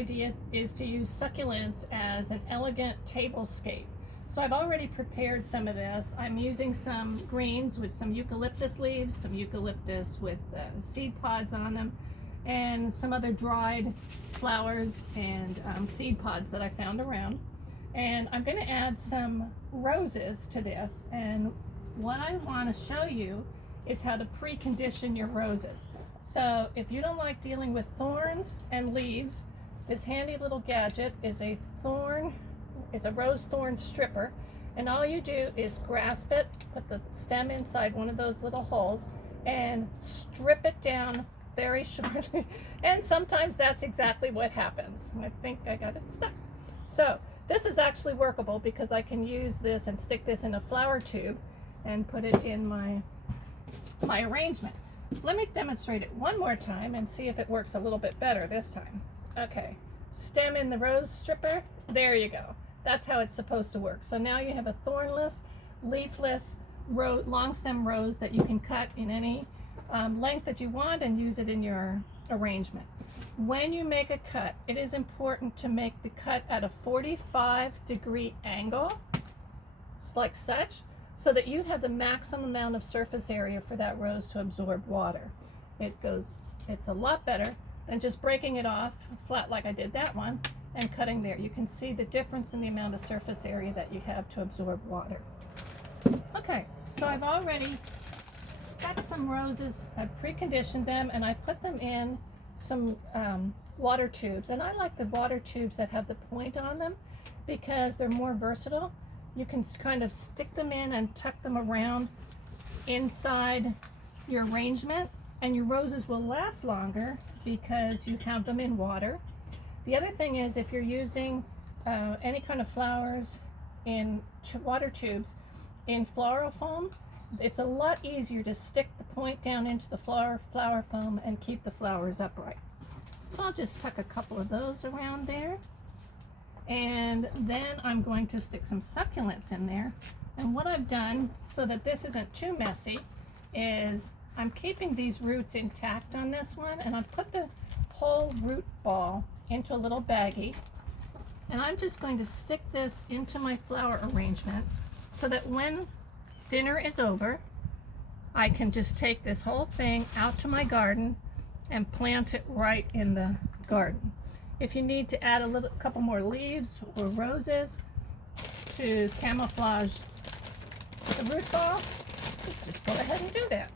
idea is to use succulents as an elegant tablescape. So I've already prepared some of this. I'm using some greens with some eucalyptus leaves, some eucalyptus with seed pods on them, and some other dried flowers and seed pods that I found around. And I'm going to add some roses to this, and what I want to show you is how to precondition your roses. So if you don't like dealing with thorns and leaves, this handy little gadget is a rose thorn stripper, and all you do is grasp it, put the stem inside one of those little holes, and strip it down very shortly. And sometimes that's exactly what happens. I think I got it stuck. So this is actually workable because I can use this and stick this in a flower tube and put it in my arrangement. Let me demonstrate it one more time and see if it works a little bit better this time. Okay, stem in the rose stripper, there you go. That's how it's supposed to work. So now you have a thornless, leafless, long stem rose that you can cut in any length that you want and use it in your arrangement. When you make a cut, it is important to make the cut at a 45-degree angle, like such, so that you have the maximum amount of surface area for that rose to absorb water. It's a lot better than just breaking it off flat like I did that one and cutting there. You can see the difference in the amount of surface area that you have to absorb water. Okay, so I've already stuck some roses, I've preconditioned them, and I put them in some water tubes. And I like the water tubes that have the point on them because they're more versatile. You can kind of stick them in and tuck them around inside your arrangement, and your roses will last longer because you have them in water. The other thing is, if you're using any kind of flowers in water tubes in floral foam, it's a lot easier to stick the point down into the flower foam and keep the flowers upright. So I'll just tuck a couple of those around there. And then I'm going to stick some succulents in there. And what I've done, so that this isn't too messy, is I'm keeping these roots intact on this one, and I've put the whole root ball into a little baggie. And I'm just going to stick this into my flower arrangement so that when dinner is over, I can just take this whole thing out to my garden and plant it right in the garden. If you need to add a couple more leaves or roses to camouflage the root ball, just go ahead and do that.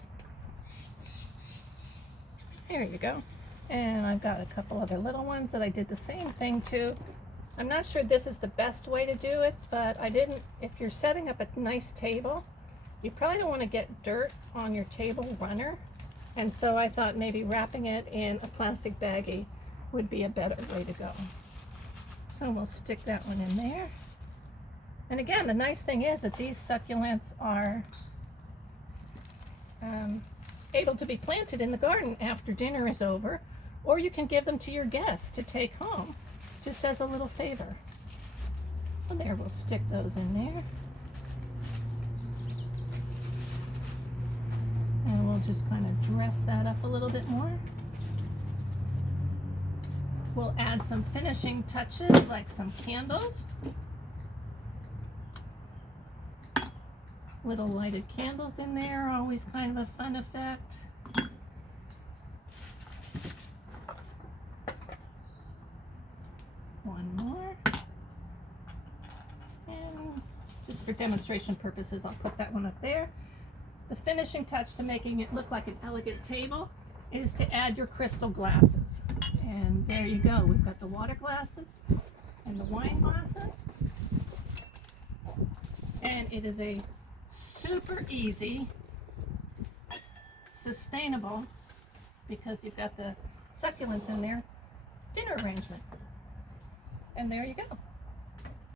Here you go. And I've got a couple other little ones that I did the same thing to. I'm not sure this is the best way to do it, but if you're setting up a nice table, you probably don't want to get dirt on your table runner. And so I thought maybe wrapping it in a plastic baggie would be a better way to go. So we'll stick that one in there. And again, the nice thing is that these succulents are able to be planted in the garden after dinner is over, or you can give them to your guests to take home just as a little favor. So there, we'll stick those in there. And we'll just kind of dress that up a little bit more. We'll add some finishing touches like some candles. Little lighted candles in there are always kind of a fun effect. One more. And just for demonstration purposes, I'll put that one up there. The finishing touch to making it look like an elegant table is to add your crystal glasses. And there you go. We've got the water glasses and the wine glasses. And it is a super easy, sustainable, because you've got the succulents in there, dinner arrangement. And there you go.